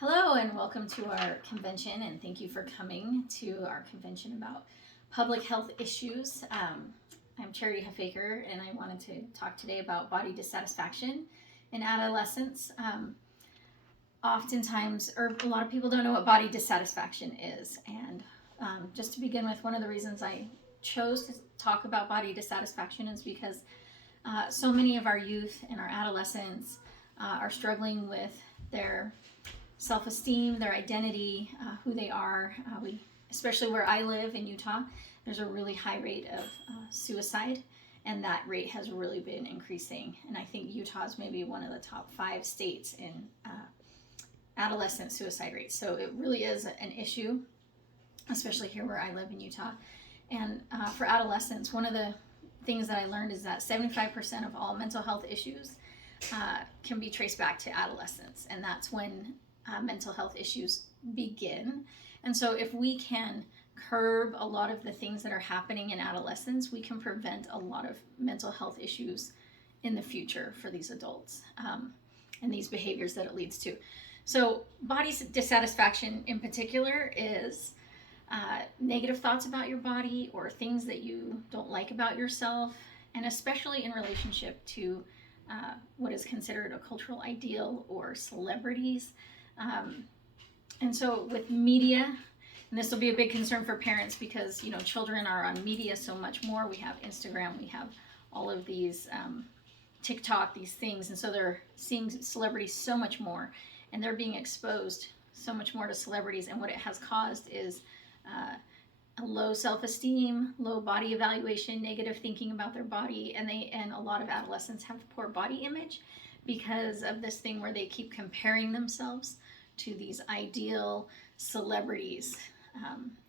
Hello and welcome to our convention, and thank you for coming to our convention about public health issues. I'm Charity Huffaker, and I wanted to talk today about body dissatisfaction in adolescence. Oftentimes, or a lot of people don't know what body dissatisfaction is, and just to begin with, one of the reasons I chose to talk about body dissatisfaction is because so many of our youth and our adolescents are struggling with their self-esteem, their identity, who they are. Especially where I live in Utah, there's a really high rate of suicide, and that rate has really been increasing. And I think Utah is maybe one of the top 5 states in adolescent suicide rates. So it really is an issue, especially here where I live in Utah. And for adolescents, one of the things that I learned is that 75% of all mental health issues can be traced back to adolescence, and that's when mental health issues begin. And so if we can curb a lot of the things that are happening in adolescence, we can prevent a lot of mental health issues in the future for these adults, and these behaviors that it leads to. So body dissatisfaction in particular is negative thoughts about your body or things that you don't like about yourself, and especially in relationship to what is considered a cultural ideal or celebrities. And so with media, and this will be a big concern for parents because, children are on media so much more. We have Instagram, we have all of these TikTok, these things. And so they're seeing celebrities so much more, and they're being exposed so much more to celebrities. And what it has caused is a low self-esteem, low body evaluation, negative thinking about their body. And a lot of adolescents have poor body image because of this thing where they keep comparing themselves to these ideal celebrities.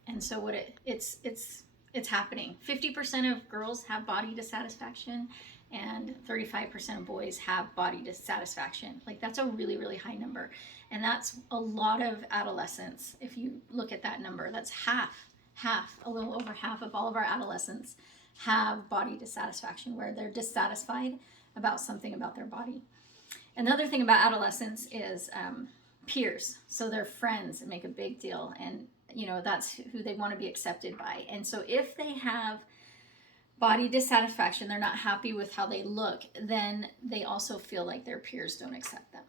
And so it's happening. 50% of girls have body dissatisfaction, and 35% of boys have body dissatisfaction. Like, that's a really, really high number. And that's a lot of adolescents. If you look at that number, that's a little over half of all of our adolescents have body dissatisfaction, where they're dissatisfied about something about their body. Another thing about adolescents is peers. So their friends make a big deal, and that's who they want to be accepted by. And so if they have body dissatisfaction, they're not happy with how they look, then they also feel like their peers don't accept them.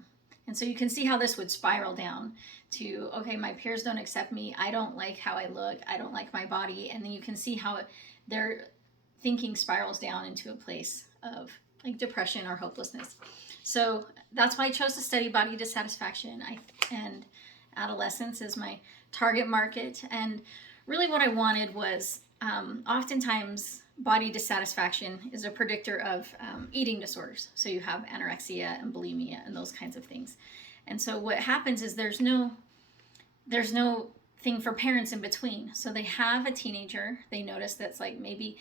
And so you can see how this would spiral down to, okay, my peers don't accept me, I don't like how I look, I don't like my body. And then you can see how their thinking spirals down into a place of like depression or hopelessness. So that's why I chose to study body dissatisfaction. And adolescence is my target market. And really what I wanted was, oftentimes body dissatisfaction is a predictor of eating disorders. So you have anorexia and bulimia and those kinds of things. And so what happens is there's no thing for parents in between. So they have a teenager, they notice that's like maybe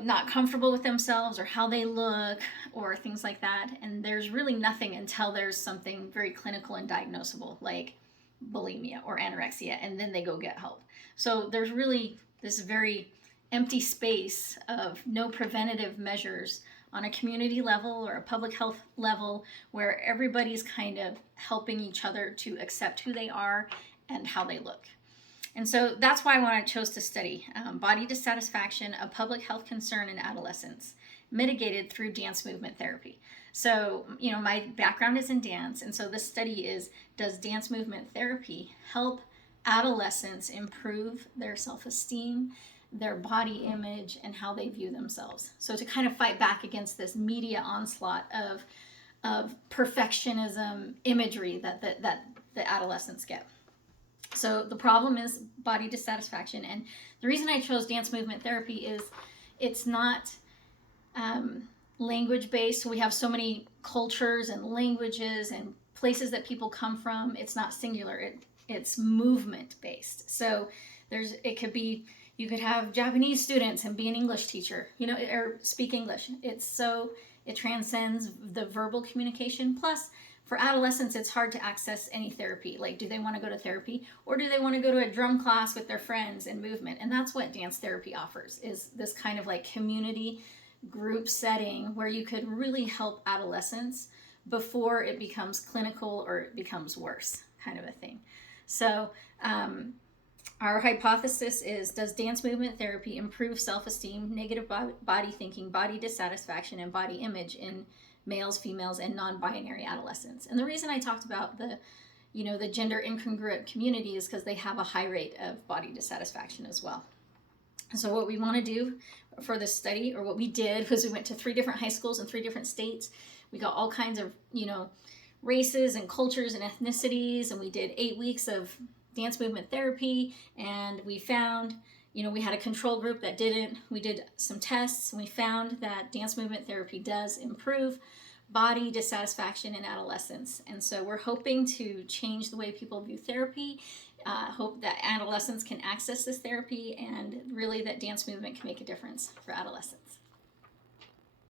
not comfortable with themselves or how they look or things like that. And there's really nothing until there's something very clinical and diagnosable, like bulimia or anorexia, and then they go get help. So there's really this very empty space of no preventative measures on a community level or a public health level where everybody's kind of helping each other to accept who they are and how they look. And so that's why I chose to study body dissatisfaction, a public health concern in adolescents, mitigated through dance movement therapy. So, my background is in dance, and so this study is, does dance movement therapy help adolescents improve their self-esteem, their body image, and how they view themselves? So to kind of fight back against this media onslaught of perfectionism imagery that the adolescents get. So the problem is body dissatisfaction. And the reason I chose dance movement therapy is it's not language based. So we have so many cultures and languages and places that people come from. It's not singular. It's movement based. So you could have Japanese students and be an English teacher, or speak English. It transcends the verbal communication. Plus, for adolescents, it's hard to access any therapy. Like, do they want to go to therapy, or do they want to go to a drum class with their friends and movement? And that's what dance therapy offers, is this kind of like community group setting where you could really help adolescents before it becomes clinical or it becomes worse, kind of a thing. So, our hypothesis is, does dance movement therapy improve self-esteem, negative body thinking, body dissatisfaction, and body image in males, females, and non-binary adolescents? And the reason I talked about the gender incongruent community is because they have a high rate of body dissatisfaction as well. So what we want to do for this study, or what we did, was we went to 3 different high schools in 3 different states. We got all kinds of, races and cultures and ethnicities, and we did 8 weeks of dance movement therapy, and we found, we had a control group that didn't. We did some tests, and we found that dance movement therapy does improve body dissatisfaction in adolescents. And so we're hoping to change the way people view therapy, hope that adolescents can access this therapy, and really that dance movement can make a difference for adolescents.